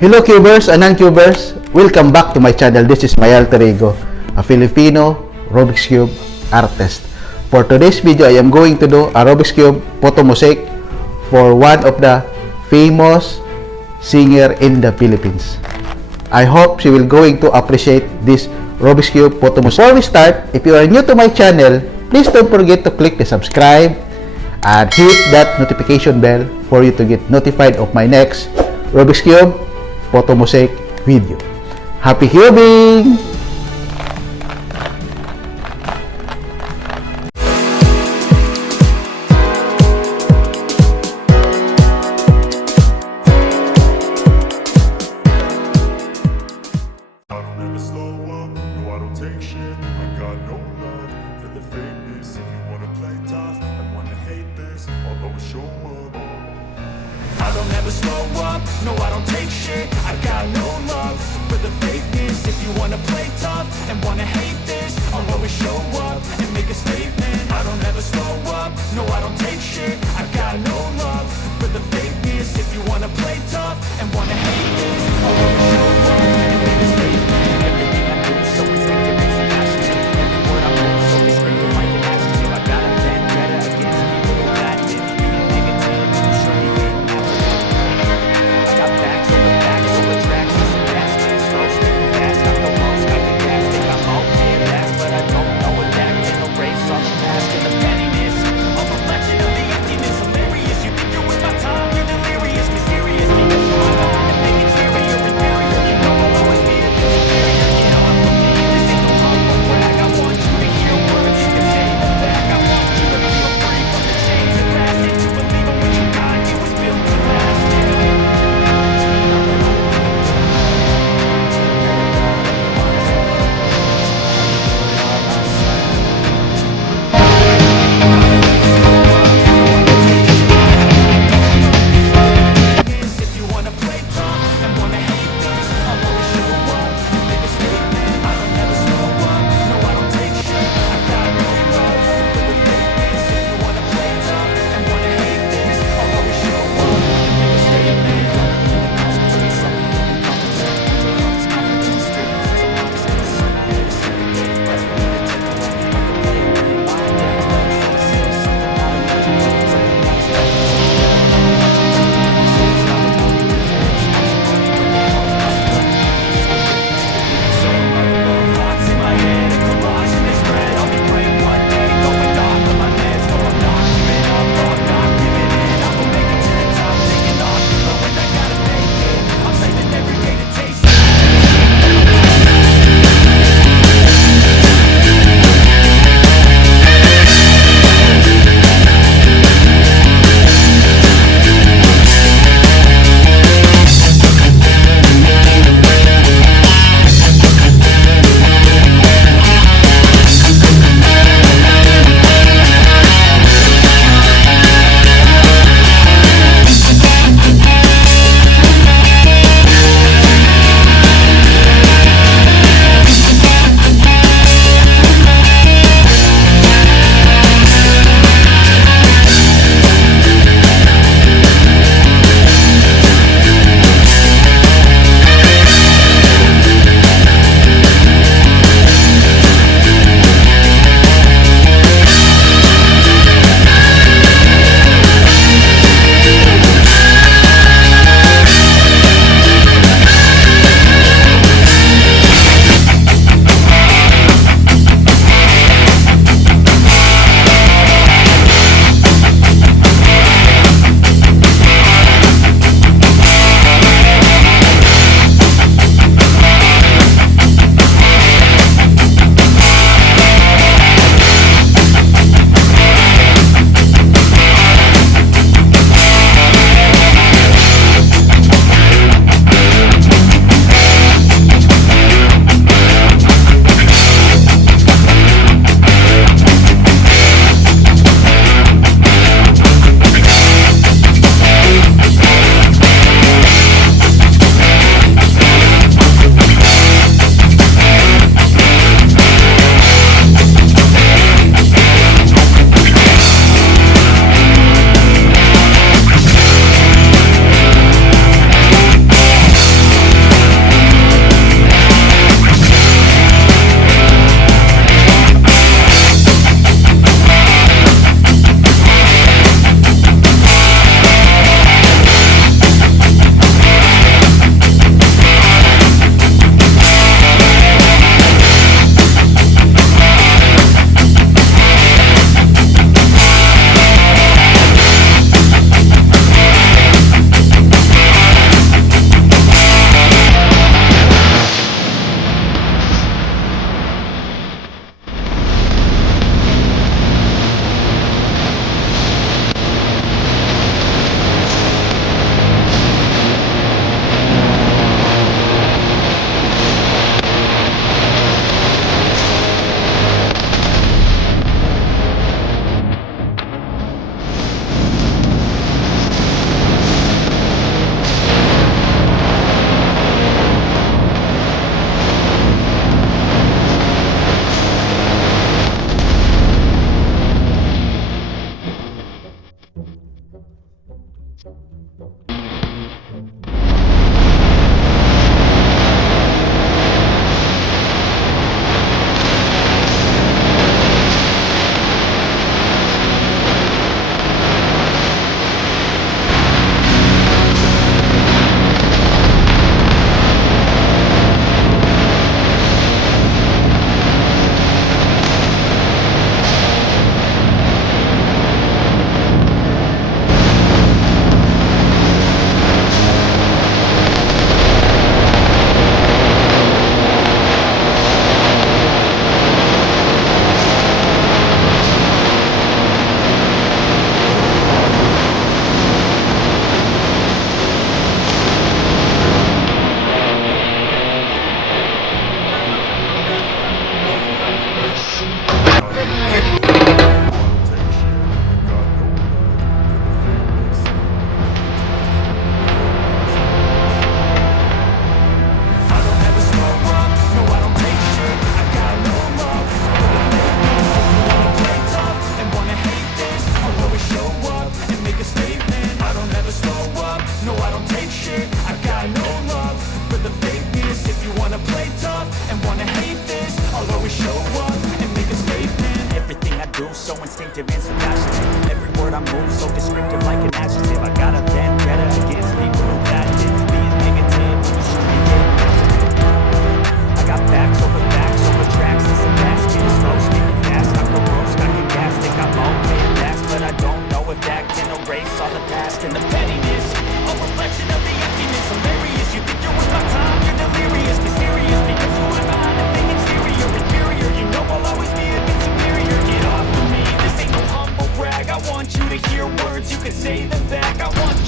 Hello cubers and non-cubers, welcome back to my channel. This is my alter ego, a Filipino Rubik's Cube artist. For today's video, I am going to do a Rubik's Cube photo mosaic for one of the famous singer in the Philippines. I hope she will going to appreciate this Rubik's Cube photo mosaic. Before we start, if you are new to my channel, please don't forget to click the subscribe and hit that notification bell for you to get notified of my next Rubik's Cube photo mosaic video. Happy cubing! I don't ever slow up, no I don't take shit. I got no love for the fakeness. If you wanna play tough and wanna hate this, I'll always show up and make a statement. I don't ever slow up, no I don't take shit. I got no love for the fakeness. If you wanna play tough and wanna hate this, I'll always show up and make a statement. Everything I do is so instinctive, it's passionate. Every word I move is so descriptive, like an adjective. I got a vendetta against people who lacked it. Being negative, you should be getting I got facts over tracks, this and that, spin slow, spinning fast, got the most, got the gas, think I'm okay at last, but I don't know what that can erase all the past and the pettiness, a reflection of the emptiness, hilarious, you think you're with my So instinctive and so passionate. Every word I move so descriptive like an adjective. I got a vendetta against people who got it. Being negative, you should be getting it. I got facts over tracks. This and that, speeding slow, speeding fast. I'm the roast, I get gas, think I'm okay and fast. But I don't know if that can erase all the past and the pettiness. A reflection of the emptiness, hilarious. You think you're worth my time, you're delirious. Mysterious because you are behind the thing exterior. Inferior, you know I'll always be a bit superior. Get off of me, this ain't no humble brag. I want you to hear words, you can say them back. I want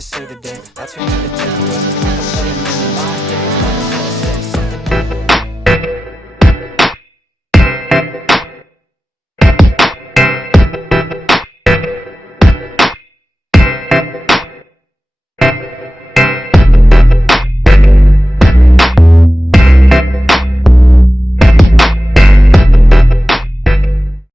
to save the day. That's for you to take away.